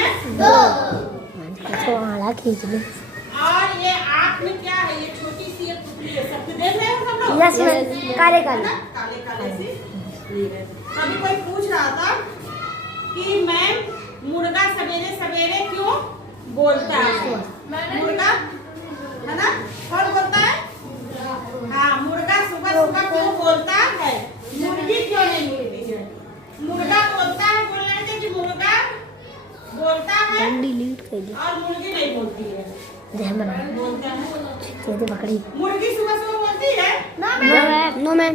हैं 2। खींच ले। और ये आँख में क्या है, ये छोटी सी एक पुतली है, सबको देख रहे हो सब लोग? यस मैम, काले काले काले काले सी ये है। अभी कोई पूछ रहा था कि मैम मुर्गा सवेरे सवेरे क्यों बोलता है? मुर्गा है ना, कौन बोलता है? हाँ, मुर्गा सुबह सुबह क्यों बोलता है, मुर्गी क्यों नहीं बोलती है? मुर्गा बोलता है, बोलने से कि मुर्गा बोलता है और मुर्गी नहीं बोलती है। बोलता है पकड़ी। मुर्गी सुबह सुबह बोलती है? नो मैम,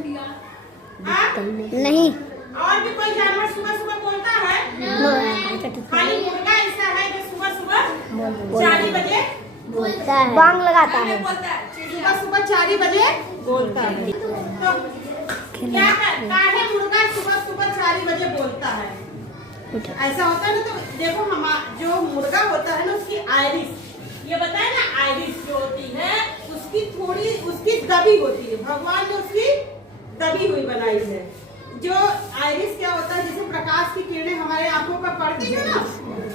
नहीं। और भी कोई जानवर सुबह सुबह बोलता है? खाली मुर्गा ऐसा है जो सुबह सुबह 4 बजे बोलता है, बांग लगाता है, सुबह सुबह 4 बजे बोलता है। तो क्या करता है मुर्गा सुबह सुबह 4 बजे बोलता है? ऐसा होता है ना, तो देखो हम जो मुर्गा होता है ना, उसकी आयरिस, ये बताए ना, आयरिस जो होती है उसकी थोड़ी उसकी दबी होती है, भगवान ने उसकी दबी हुई बनाई है। जो आयरिस क्या होता है, जैसे प्रकाश की किरणें हमारे आंखों पर पड़ती है ना,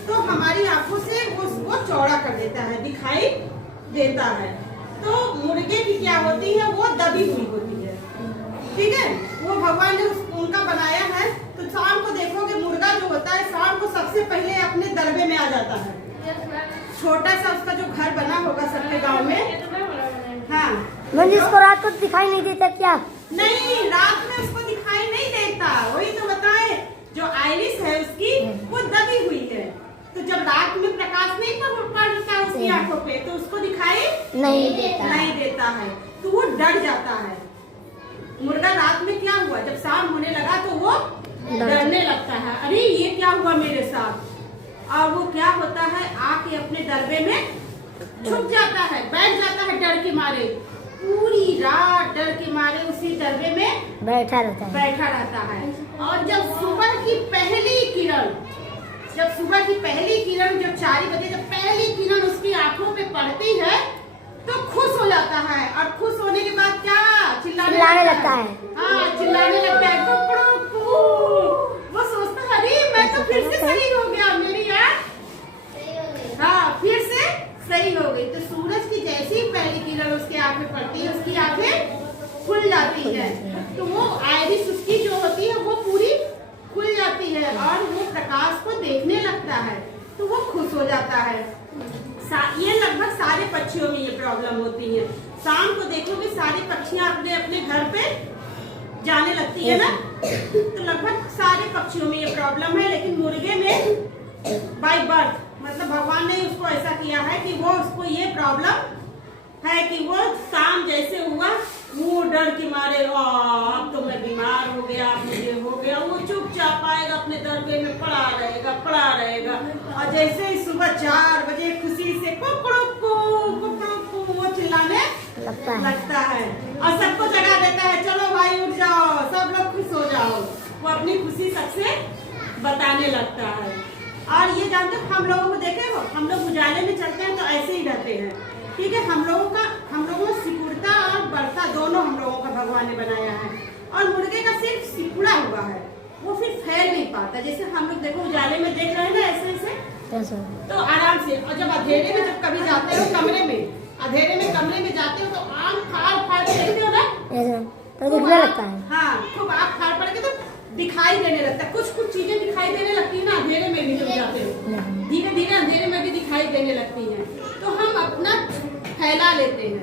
तो हमारी आंखों से उसको चौड़ा कर देता है, दिखाई देता है। तो मुर्गे की क्या होती है, वो दबी हुई होती है, ठीक है, वो भगवान ने उनका बनाया है। तो शाम को देखोगे मुर्गा जो होता है शाम को सबसे पहले अपने दरबे में आ जाता है। छोटा सा उसका जो घर बना होगा सबके गांव में, हाँ, जिसको रात को दिखाई नहीं देता क्या? नहीं, रात में उसको दिखाई नहीं देता, वही तो बताए, जो आइरिस है उसकी वो दबी हुई है, तो जब रात में प्रकाश नहीं पड़ता है उसकी आंखों पे, तो उसको दिखाई नहीं देता है, तो वो डर जाता है। मुर्गा रात में क्या हुआ, जब शाम होने लगा तो वो डरने लगता है, अरे ये क्या हुआ मेरे साथ, और वो क्या होता है, आके अपने दरबे में छुप जाता है, बैठ जाता है डर के मारे, पूरी रात डर के मारे उसी दरबे में बैठा रहता है। और जब सुबह की पहली किरण जब 4 बजे जब पहली किरण उसकी आंखों पे पड़ती है तो खुश हो जाता है, और खुश होने के बाद क्या चिल्लाने लगता है। हाँ, चिल्लाने लगता है, वो सोचता है अरे मैं तो फिर से सही हो गया, मेरी आँख हाँ फिर से सही हो गई। तो सूरज की जैसी ही पहली किरण उसके आँख में पड़ती है, उसकी आंखें खुल जाती है, तो वो आइरिस उसकी जो होती है वो पूरी खुल जाती है, और वो प्रकाश को देखने लगता है, तो वो खुश हो जाता है। ये लगभग सारे पक्षियों में ये प्रॉब्लम होती है। शाम को देखोगे सारी पक्षियां अपने अपने घर पे जाने लगती है ना, तो लगभग सारे पक्षियों में ये प्रॉब्लम है, लेकिन मुर्गे में बाय बर्थ, मतलब भगवान ने उसको ऐसा किया है कि वो उसको ये प्रॉब्लम है कि वो शाम जैसे हुआ वो डर के मारे, अब तो मैं बीमार हो गया, मुझे हो गया, वो चुपचाप आएगा अपने दरबे में पड़ा रहेगा, और जैसे ही सुबह 4 बजे खुशी से कुकड़ुकू वो चिल्लाने लगता है, और सबको जगा देता है, चलो भाई उठ जाओ, सब लोग खुश हो जाओ, वो अपनी खुशी सबसे बताने लगता है। और ये जानते हो, हम लोगों को देखे हो, हम लोग उजाले में चलते हैं तो ऐसे ही रहते हैं, ठीक है, हम लोगों को सिकुड़ता और बढ़ता दोनों हम लोगों का भगवान ने बनाया है, और मुर्गे का सिर्फ सिकुड़ा हुआ है, वो फिर फैल नहीं पाता। जैसे हम लोग देखो उजाले में देख रहे हैं ना ऐसे तो आराम से, और जब अंधेरे में जब कभी जाते हो कमरे में जाते हो तो आँख फाड़ के देखते हो ना, तो दिखने लगता है। हाँ, खूब आँख फाड़ पड़ के तो दिखाई देने लगता है, कुछ चीजें दिखाई देने लगती है ना अंधेरे में भी, जब जाते हो धीरे धीरे अंधेरे में भी दिखाई देने लगती है, तो हम अपना फैला लेते हैं,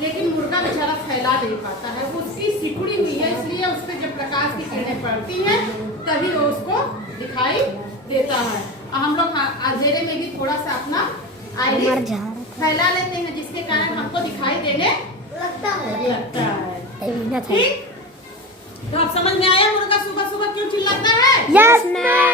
लेकिन मुर्गा बेचारा फैला नहीं पाता है, वो उसकी सिकुड़ी हुई है, इसलिए उस पर जब प्रकाश की किरणें पड़ती है तभी वो उसको दिखाई देता है। और हम लोग अंधेरे में भी थोड़ा सा अपना आइरिस फैला लेते हैं, जिसके कारण हमको दिखाई देने लगता है। ठीक, तो अब समझ में आया मुर्गा सुबह सुबह क्यों चिल्लाता है? Yes ma'am.